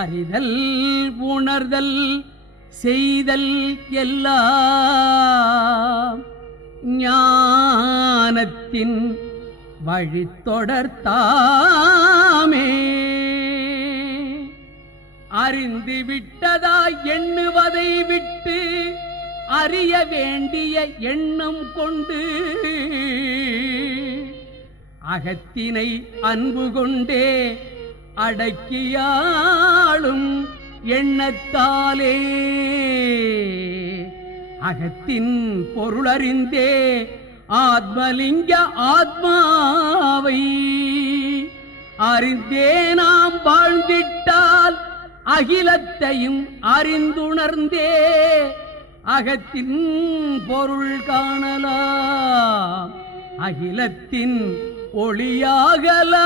அறிதல் உணர்தல் செய்தல் எல்லாம் ஞானத்தின் தொடர்த்தாமே அறிந்து விட்டதா எண்ணுவதை விட்டு அறிய வேண்டிய எண்ணம் கொண்டு அகத்தினை அன்பு கொண்டே அடக்கியாளும் எண்ணத்தாலே அகத்தின் பொருளறிந்தே ஆத்மலிங்க ஆத்மாவை அறிந்தே நாம் வாழ்ந்திட்டால் அகிலத்தையும் அறிந்துணர்ந்தே அகத்தின் பொருள் காணலாம் அகிலத்தின் ஒளியாகலா